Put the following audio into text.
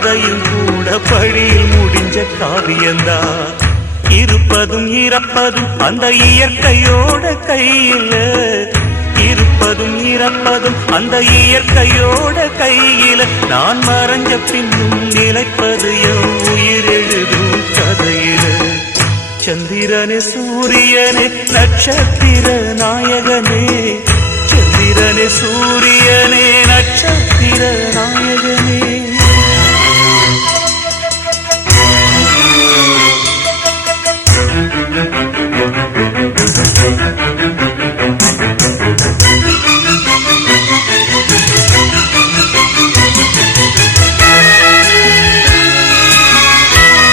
கதையும் கூட படியில் முடிஞ்ச காவியந்தான். இருப்பதும் இறப்பதும் அந்த இயற்கையோட கையில, இருப்பதும் இறப்பதும் அந்த இயற்கையோட கையில. நான் மறைஞ்ச பின்னும் நிலைப்பது என் உயிர் எழுதும் கதையில. சந்திரனே சூரியனே நட்சத்திர நாயகனே, சந்திரனே சூரியனே நட்சத்திர